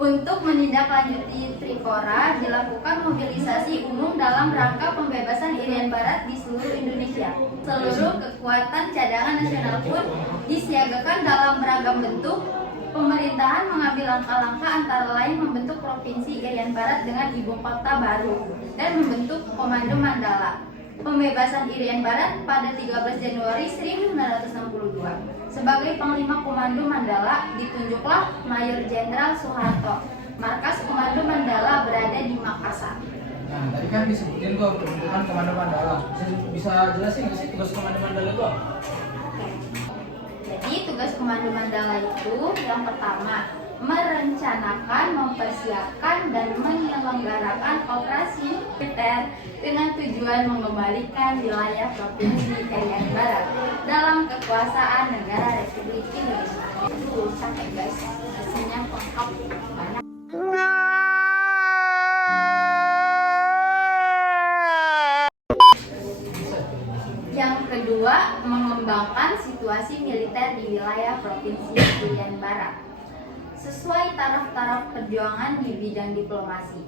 Untuk menindaklanjuti Trikora, dilakukan mobilisasi umum dalam rangka pembebasan Irian Barat di seluruh Indonesia. Seluruh kekuatan cadangan nasional pun disiagakan dalam beragam bentuk. Pemerintahan mengambil langkah-langkah antara lain membentuk Provinsi Irian Barat dengan ibu kota baru dan membentuk Komando Mandala. Pembebasan Irian Barat pada 13 Januari 1962. Sebagai Panglima Komando Mandala ditunjuklah Mayor Jenderal Soeharto. Markas Komando Mandala berada di Makassar. Nah, tadi kan disebutin kok pembentukan Komando Mandala. Bisa jelasin nggak sih tugas Komando Mandala itu apa? Jadi tugas Komando Mandala itu yang pertama, merencanakan, mempersiapkan, dan menyelenggarakan operasi militer dengan tujuan mengembalikan wilayah Provinsi Irian Barat dalam kekuasaan negara Republik Indonesia. Itu capek guys, hasilnya lengkap banyak. Yang kedua, mengembangkan situasi militer di wilayah Provinsi Irian Barat sesuai taraf-taraf perjuangan di bidang diplomasi.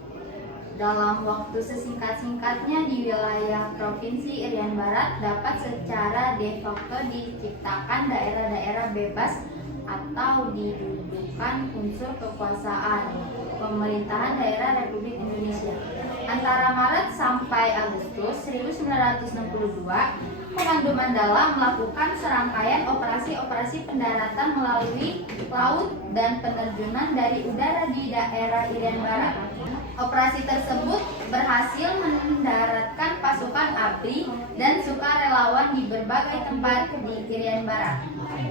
Dalam waktu sesingkat-singkatnya di wilayah Provinsi Irian Barat dapat secara de facto diciptakan daerah-daerah bebas atau didudukan unsur kekuasaan pemerintahan daerah Republik Indonesia. Antara Maret sampai Agustus 1962, Komando Mandala melakukan serangkaian operasi-operasi pendaratan melalui laut dan penerjunan dari udara di daerah Irian Barat. Operasi tersebut berhasil mendaratkan pasukan ABRI dan sukarelawan di berbagai tempat di Irian Barat.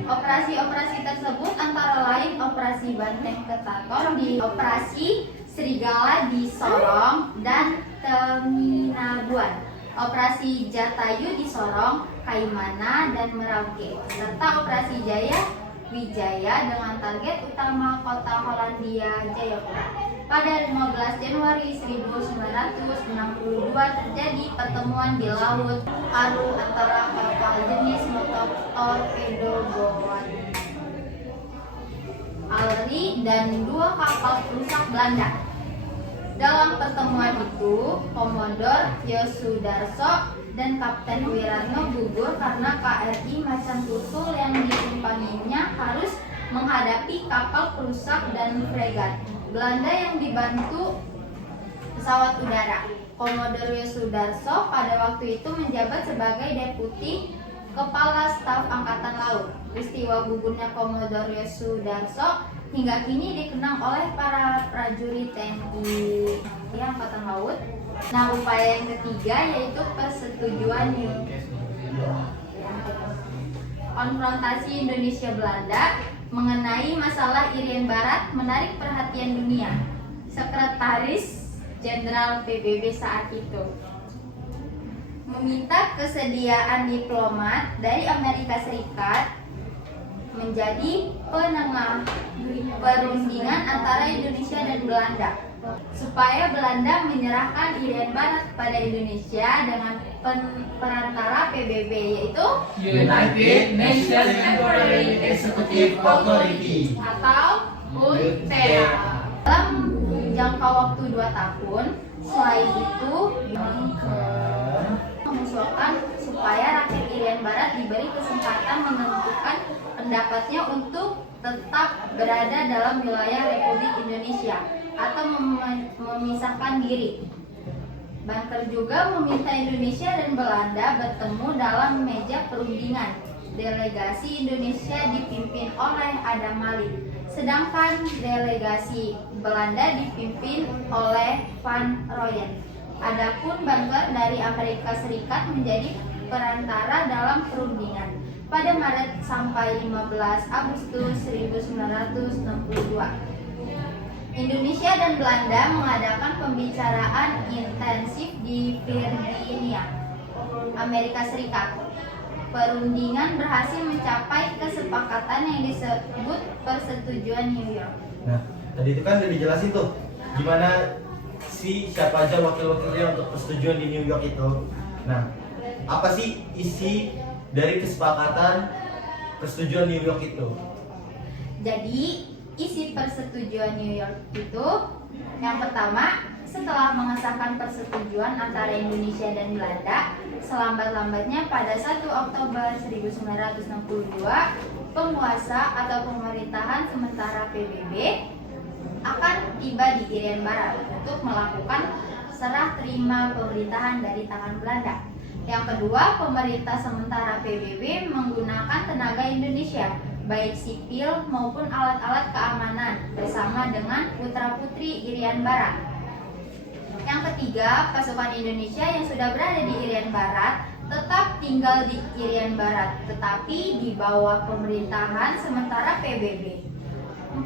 Operasi-operasi tersebut antara lain Operasi Banteng Ketator di Operasi Serigala di Sorong dan Teminabuan, Operasi Jatayu di Sorong, Kaimana, dan Merauke, serta Operasi Jaya Wijaya dengan target utama kota Hollandia Jayapura. Pada 15 Januari 1962 terjadi pertemuan di Laut Aru antara kapal jenis motor torpedo Boat Alri dan dua kapal perusak Belanda. Dalam pertemuan itu, Komodor Yosudarso dan Kapten Wiratno gugur karena KRI Macan Tutul yang ditumpanginya harus menghadapi kapal perusak dan fregat Belanda yang dibantu pesawat udara. Komodor Yosudarso pada waktu itu menjabat sebagai Deputi Kepala Staf Angkatan Laut. Peristiwa gugurnya Komodor Yosudarso hingga kini dikenang oleh para prajurit TNI Angkatan Laut. Nah, upaya yang ketiga yaitu persetujuan konfrontasi Indonesia-Belanda mengenai masalah Irian Barat menarik perhatian dunia. Sekretaris Jenderal PBB saat itu meminta kesediaan diplomat dari Amerika Serikat menjadi penengah perundingan antara Indonesia dan Belanda supaya Belanda menyerahkan Irian Barat pada Indonesia dengan perantara PBB yaitu United Nations Temporary Executive Authority atau UNTEA. Dalam jangka waktu 2 tahun, selain itu mengusulkan supaya rakyat Irian Barat diberi kesempatan menentukan pendapatnya untuk tetap berada dalam wilayah Republik Indonesia atau memisahkan diri. Banker juga meminta Indonesia dan Belanda bertemu dalam meja perundingan. Delegasi Indonesia dipimpin oleh Adam Malik, sedangkan delegasi Belanda dipimpin oleh Van Rooyen. Adapun banker dari Amerika Serikat menjadi perantara dalam perundingan pada Maret sampai 15 Agustus 1962. Indonesia dan Belanda mengadakan pembicaraan intensif di Virginia, Amerika Serikat. Perundingan berhasil mencapai kesepakatan yang disebut Persetujuan New York. Nah, tadi itu kan udah dijelasin tuh gimana siapa aja wakil-wakilnya untuk persetujuan di New York itu. Nah, apa sih isi dari kesepakatan persetujuan New York itu? Jadi, isi persetujuan New York itu yang pertama, setelah mengesahkan persetujuan antara Indonesia dan Belanda, selambat-lambatnya pada 1 Oktober 1962, penguasa atau pemerintahan sementara PBB akan tiba di Irian Barat untuk melakukan serah terima pemerintahan dari tangan Belanda. Yang kedua, pemerintah sementara PBB menggunakan tenaga Indonesia, baik sipil maupun alat-alat keamanan bersama dengan putra-putri Irian Barat. Yang ketiga, pasukan Indonesia yang sudah berada di Irian Barat tetap tinggal di Irian Barat, tetapi di bawah pemerintahan sementara PBB. 4.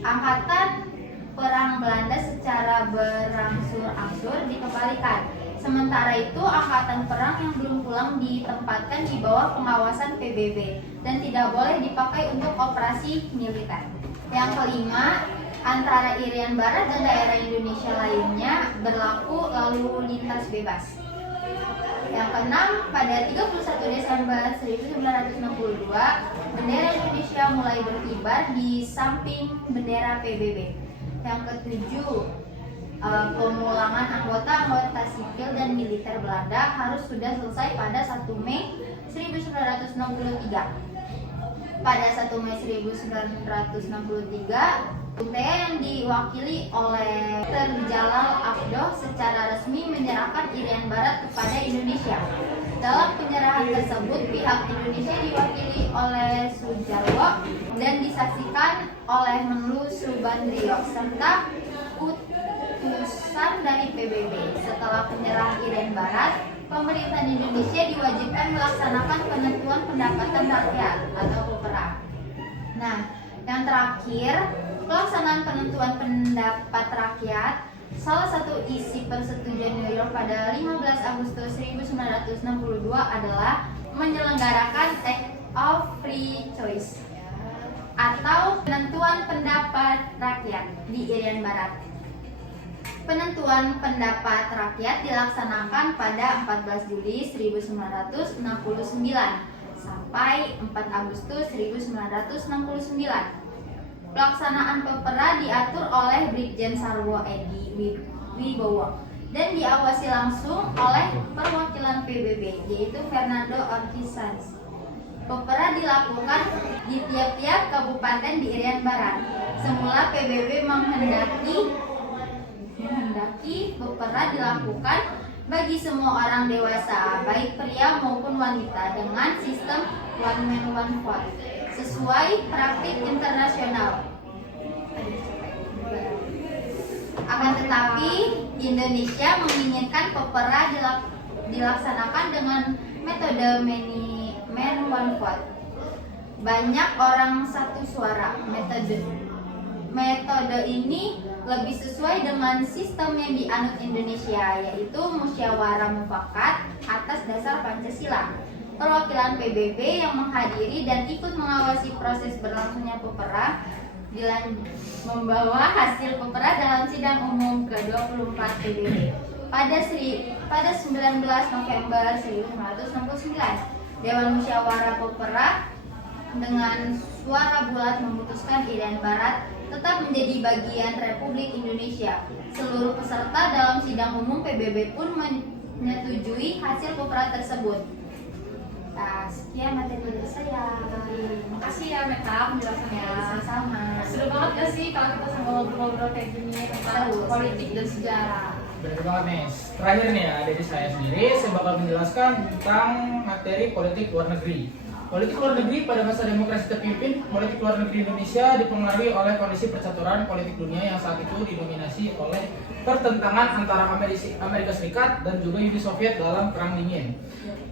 Angkatan perang Belanda secara berangsur-angsur dikembalikan. Sementara itu, angkatan perang yang belum pulang ditempatkan di bawah pengawasan PBB dan tidak boleh dipakai untuk operasi militer. Yang kelima, antara Irian Barat dan daerah Indonesia lainnya berlaku lalu lintas bebas. Yang keenam, pada 31 Desember 1962, bendera Indonesia mulai berkibar di samping bendera PBB. Yang ketujuh, pemulangan anggota sipil dan militer Belanda harus sudah selesai pada 1 Mei 1963. Pada 1 Mei 1963, UTE yang diwakili oleh Dr. Jalal Abdoh secara resmi menyerahkan Irian Barat kepada Indonesia. Dalam penyerahan tersebut, pihak Indonesia diwakili oleh Sujarwo dan disaksikan oleh Menlu Subandrio serta utusan dari PBB. Setelah penyerahan Irian Barat, pemerintah Indonesia diwajibkan melaksanakan penentuan pendapatan rakyat atau PEPRA. Nah, yang terakhir, pelaksanaan penentuan pendapat rakyat. Salah satu isi persetujuan New York pada 15 Agustus 1962 adalah menyelenggarakan Act of Free Choice atau penentuan pendapat rakyat di Irian Barat. Penentuan pendapat rakyat dilaksanakan pada 14 Juli 1969 sampai 4 Agustus 1969. Pelaksanaan PEPRA diatur oleh Brigjen Sarwo Edi Wibowo dan diawasi langsung oleh perwakilan PBB yaitu Fernando Ortiz Sanz. PEPRA dilakukan di tiap-tiap kabupaten di Irian Barat. Semula PBB menghendaki PEPRA dilakukan bagi semua orang dewasa, baik pria maupun wanita, dengan sistem one man one vote sesuai praktik internasional. Akan tetapi, Indonesia menginginkan PEPRA dilaksanakan dengan metode many man one vote. Banyak orang satu suara. Metode ini lebih sesuai dengan sistem yang dianut Indonesia, yaitu musyawarah mufakat atas dasar Pancasila. Perwakilan PBB yang menghadiri dan ikut mengawasi proses berlangsungnya PEPRA membawa hasil PEPRA dalam sidang umum ke-24 PBB pada 19 November 1969. Dewan Musyawarah PEPRA dengan suara bulat memutuskan Irian Barat tetap menjadi bagian Republik Indonesia. Seluruh peserta dalam sidang umum PBB pun menyetujui hasil PEPRA tersebut. Nah, sekian materi dari saya. Makasih ya Meta penjelasannya. Sama-sama. Seru banget gak sih kalau kita sama ngobrol-ngobrol kayak gini tentang Seru. politik dan sejarah. Benar banget nih. Terakhir nih ya, dari saya sendiri, saya bakal menjelaskan tentang materi politik luar negeri. Politik luar negeri pada masa demokrasi terpimpin, politik luar negeri Indonesia dipengaruhi oleh kondisi percaturan politik dunia yang saat itu didominasi oleh pertentangan antara Amerika Serikat dan juga Uni Soviet dalam Perang Dingin.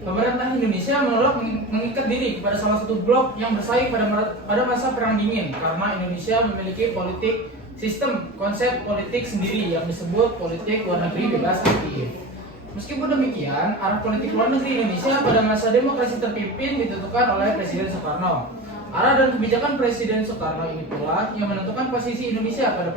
Pemerintah Indonesia menolak mengikat diri kepada salah satu blok yang bersaing pada masa Perang Dingin karena Indonesia memiliki sistem konsep politik sendiri yang disebut politik luar negeri bebas aktif. Meskipun demikian, arah politik luar negeri Indonesia pada masa demokrasi terpimpin ditentukan oleh Presiden Soekarno. Arah dan kebijakan Presiden Soekarno ini pula yang menentukan posisi Indonesia pada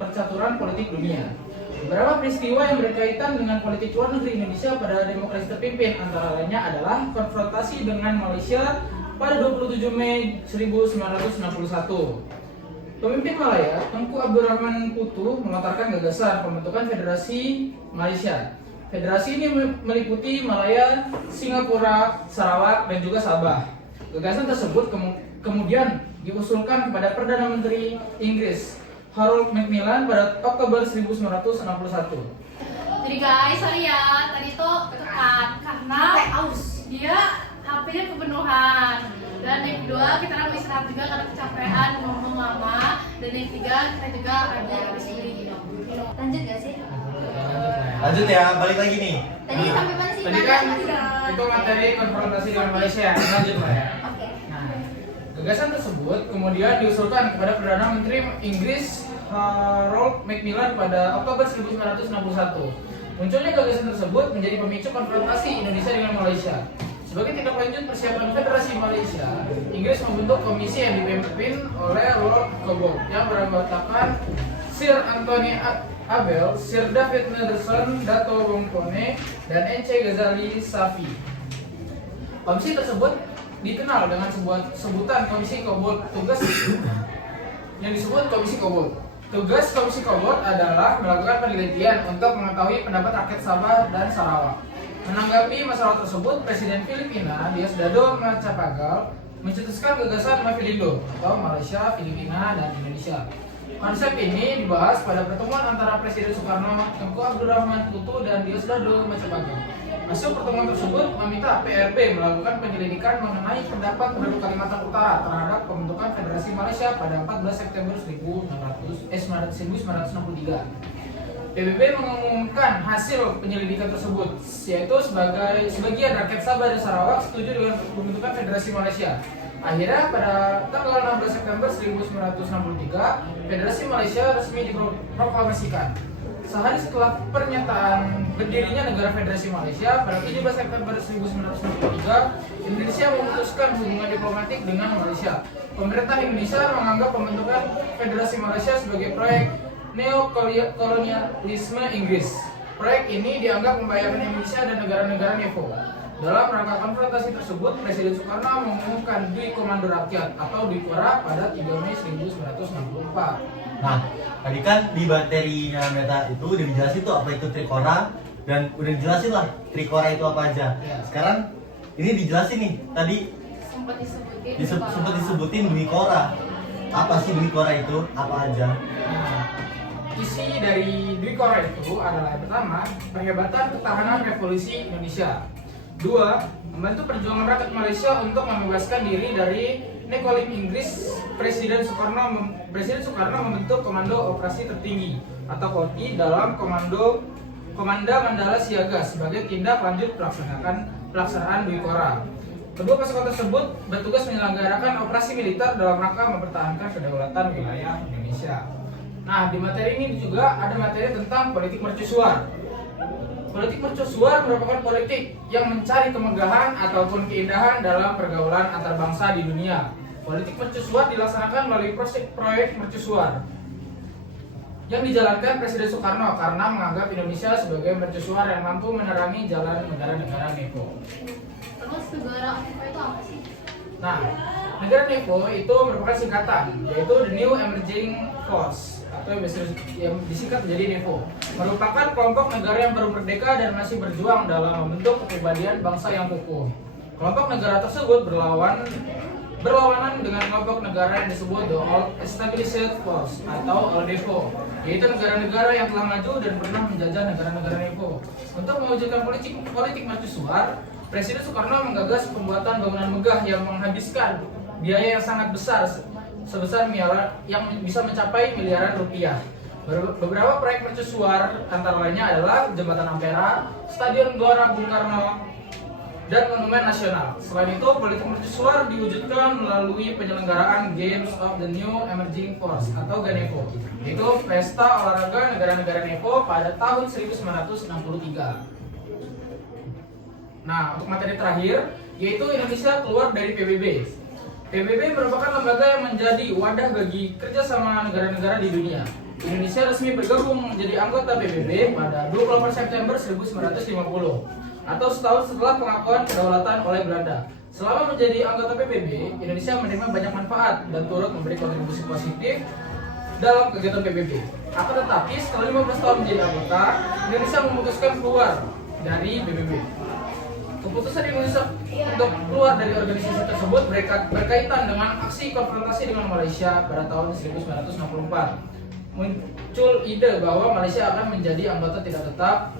percaturan politik dunia. Beberapa peristiwa yang berkaitan dengan politik luar negeri Indonesia pada demokrasi terpimpin antara lainnya adalah konfrontasi dengan Malaysia pada 27 Mei 1961. Pemimpin Malaya, Tengku Abdurrahman Putu, melontarkan gagasan pembentukan Federasi Malaysia. Federasi ini meliputi Malaya, Singapura, Sarawak, dan juga Sabah. Gagasan tersebut kemudian diusulkan kepada Perdana Menteri Inggris Harold Macmillan pada Oktober 1961. Jadi guys, sorry ya, tadi tuh kekat karena dia HP-nya kepenuhan. Dan yang kedua, kita mau istirahat juga karena kecapean ngomong lama. Dan yang ketiga, kita juga ada habis beli minum. Lanjut gak sih? Lanjut ya, balik lagi nih. Tadi sampai mana sih? Tadi kan itu materi konfrontasi dengan Malaysia. Lanjut lah ya. Oke. Nah, gagasan tersebut kemudian diusulkan kepada Perdana Menteri Inggris Harold Macmillan pada Oktober 1961. Munculnya gagasan tersebut menjadi pemicu konfrontasi Indonesia dengan Malaysia. Sebagai tindak lanjut persiapan Federasi Malaysia, Inggris membentuk komisi yang dipimpin oleh Lord Coburn yang beranggotakan Sir Anthony Abel, Sir David Nelson, Dato Wongkone, dan N.C. Ghazali Safi. Komisi tersebut dikenal dengan sebutan Komisi Coburn. Tugas yang disebut Komisi Coburn. Tugas Komisi Coburn adalah melakukan penelitian untuk mengetahui pendapat rakyat Sabah dan Sarawak. Menanggapi masalah tersebut, Presiden Filipina Diosdado Macapagal mencetuskan gagasan Mavilindo atau Malaysia, Filipina, dan Indonesia. Konsep ini dibahas pada pertemuan antara Presiden Soekarno, Tengku Abdurrahman Putu, dan Diosdado Macapagal. Hasil pertemuan tersebut meminta PRB melakukan penyelidikan mengenai pendapat penduduk Kalimantan Utara terhadap pembentukan Federasi Malaysia pada 14 September 1963. PBB mengumumkan hasil penyelidikan tersebut, yaitu sebagian rakyat Sabah dan Sarawak setuju dengan pembentukan Federasi Malaysia. Akhirnya pada tanggal 16 September 1963, Federasi Malaysia resmi diproklamasikan. Sehari setelah pernyataan berdirinya negara Federasi Malaysia pada 17 September 1963, Indonesia memutuskan hubungan diplomatik dengan Malaysia. Pemerintah Indonesia menganggap pembentukan Federasi Malaysia sebagai proyek neokolonialisme Inggris. Proyek ini dianggap membahayakan Indonesia dan negara-negara NEVO. Dalam rangka konfrontasi tersebut, Presiden Soekarno mengumumkan Dwi Komando Rakyat atau Dwikora pada 3 Mei 1964. Nah, tadi kan di materinya Meta itu udah dijelasin tuh apa itu Trikora dan udah dijelasin lah Trikora itu apa aja. Ya. Sekarang ini dijelasin nih, tadi Sempat disebutin sempat disebutin Dwikora. Apa sih Dwikora itu? Apa aja? Nah, isi dari Dwikora itu adalah yang pertama, perhebatan ketahanan revolusi Indonesia. 2. Membantu perjuangan rakyat Malaysia untuk membebaskan diri dari nekolim Inggris. Presiden Soekarno membentuk Komando Operasi Tertinggi atau KOTI dalam Komanda Mandala Siaga sebagai tindak lanjut pelaksanaan Dwikora. Kedua pasukan tersebut bertugas menyelenggarakan operasi militer dalam rangka mempertahankan kedaulatan wilayah Indonesia. Nah, di materi ini juga ada materi tentang politik mercusuar. Politik mercusuar merupakan politik yang mencari kemegahan ataupun keindahan dalam pergaulan antar bangsa di dunia. Politik mercusuar dilaksanakan melalui proyek mercusuar yang dijalankan Presiden Soekarno karena menganggap Indonesia sebagai mercusuar yang mampu menerangi jalan negara-negara NEVO. Terus negara NEVO itu apa sih? Nah, negara NEVO itu merupakan singkatan, yaitu The New Emerging Force atau yang disingkat menjadi NEVO. Merupakan kelompok negara yang baru merdeka dan masih berjuang dalam membentuk kepribadian bangsa yang kukuh. Kelompok negara tersebut berlawanan dengan kelompok negara yang disebut the Old Established Force atau OLDEFO, yaitu negara-negara yang telah maju dan pernah menjajah negara-negara NEFO. Untuk mewujudkan politik mercusuar, Presiden Soekarno menggagas pembuatan bangunan megah yang menghabiskan biaya yang sangat besar sebesar yang bisa mencapai miliaran rupiah. Beberapa proyek mercusuar antara lainnya adalah Jembatan Ampera, Stadion Gelora Bung Karno, dan Monumen Nasional. Selain itu, politik mercusuar diwujudkan melalui penyelenggaraan Games of the New Emerging Force atau GANEFO, yaitu pesta olahraga negara-negara NEFO pada tahun 1963. Nah, untuk materi terakhir, yaitu Indonesia keluar dari PBB. PBB merupakan lembaga yang menjadi wadah bagi kerjasama negara-negara di dunia. Indonesia resmi bergabung menjadi anggota PBB pada 24 September 1950 atau setahun setelah pengakuan kedaulatan oleh Belanda. Selama menjadi anggota PBB, Indonesia menerima banyak manfaat dan turut memberi kontribusi positif dalam kegiatan PBB. Akan tetapi, setelah 15 tahun menjadi anggota, Indonesia memutuskan keluar dari PBB. Keputusan Indonesia untuk keluar dari organisasi tersebut berkaitan dengan aksi konfrontasi dengan Malaysia pada tahun 1964. Muncul ide bahwa Malaysia akan menjadi anggota tidak tetap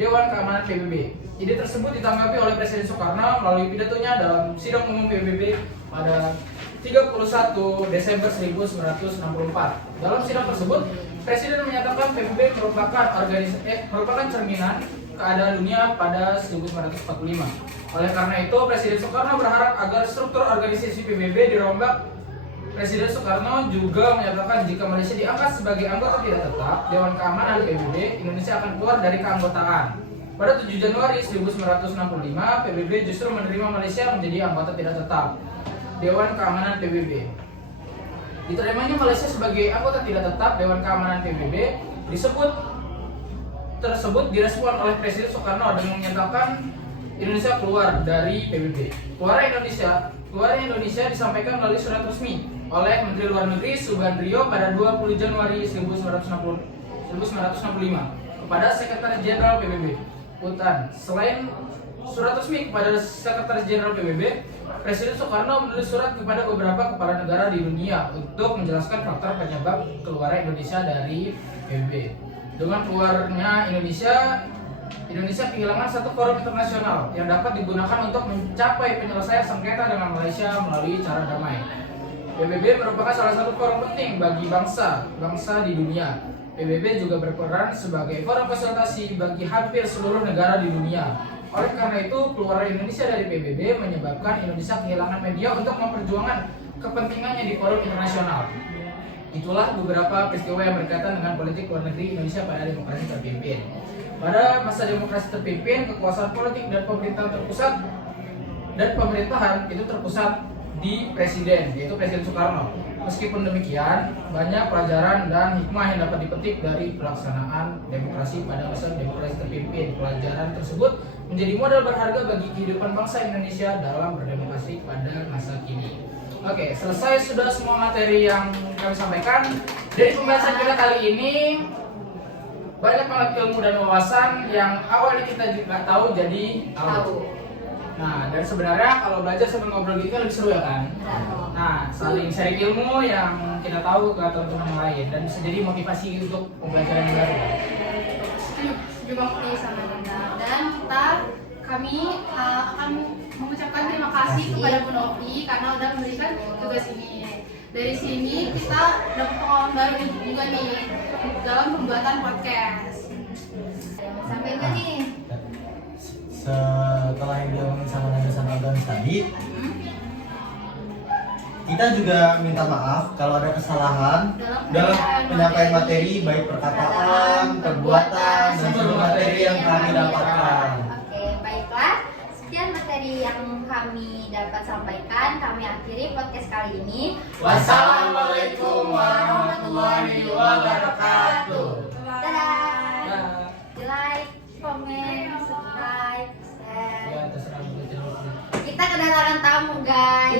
Dewan Keamanan PBB. Ide tersebut ditanggapi oleh Presiden Soekarno melalui pidatonya dalam sidang umum PBB pada 31 Desember 1964. Dalam sidang tersebut, Presiden menyatakan PBB merupakan cerminan keadaan dunia pada 1945. Oleh karena itu, Presiden Soekarno berharap agar struktur organisasi PBB dirombak. Presiden Soekarno juga menyatakan jika Malaysia diangkat sebagai anggota tidak tetap Dewan Keamanan PBB, Indonesia akan keluar dari keanggotaan. Pada 7 Januari 1965, PBB justru menerima Malaysia menjadi anggota tidak tetap Dewan Keamanan PBB. Diterimanya Malaysia sebagai anggota tidak tetap Dewan Keamanan PBB tersebut direspon oleh Presiden Soekarno dengan menyatakan Indonesia keluar dari PBB. Keluarnya Indonesia disampaikan melalui surat resmi oleh Menteri Luar Negeri Subandrio pada 20 Januari 1965 kepada Sekretaris Jenderal PBB. Utan. Selain surat resmi kepada Sekretaris Jenderal PBB, Presiden Soekarno menulis surat kepada beberapa kepala negara di dunia untuk menjelaskan faktor penyebab keluarnya Indonesia dari PBB. Dengan keluarnya Indonesia kehilangan satu forum internasional yang dapat digunakan untuk mencapai penyelesaian sengketa dengan Malaysia melalui cara damai. PBB merupakan salah satu forum penting bagi bangsa di dunia. PBB juga berperan sebagai forum konsultasi bagi hampir seluruh negara di dunia. Oleh karena itu, keluarnya Indonesia dari PBB menyebabkan Indonesia kehilangan media untuk memperjuangkan kepentingannya di forum internasional. Itulah beberapa peristiwa yang berkaitan dengan politik luar negeri Indonesia pada demokrasi terpimpin. Pada masa demokrasi terpimpin, kekuasaan politik dan pemerintahan itu terpusat di presiden, yaitu Presiden Soekarno. Meskipun demikian, banyak pelajaran dan hikmah yang dapat dipetik dari pelaksanaan demokrasi pada masa demokrasi terpimpin. Pelajaran tersebut menjadi modal berharga bagi kehidupan bangsa Indonesia dalam berdemokrasi pada masa kini. Oke, selesai sudah semua materi yang kami sampaikan. Dari pembahasan kita kali ini, banyak banget ilmu dan wawasan yang awalnya kita nggak tahu jadi tahu. Nah, dan sebenarnya kalau belajar sambil ngobrol gitu kan lebih seru ya kan? Nah, saling sharing ilmu yang kita tahu ke teman-teman yang lain dan bisa jadi motivasi untuk pembelajaran yang baru. Setuju banget sama Bunda. Dan kami akan mengucapkan terima kasih kepada Bu Novi karena udah memberikan tugas ini. Dari sini kita dapat pengalaman baru juga nih dalam pembuatan podcast. Sampai enggak nih? Setelah yang diomongin sama Nanda sama Agams tadi, kita juga minta maaf kalau ada kesalahan dalam penyampaian materi, baik perkataan, perbuatan, dan seluruh materi yang kami dapatkan. Oke, baiklah. Sekian materi yang kami dapat sampaikan. Kami akhiri podcast kali ini. Wassalamualaikum warahmatullahi wabarakatuh. Dadah. Di like, komen, subscribe, share. Ya, terserah. Kita kedatangan tamu, guys.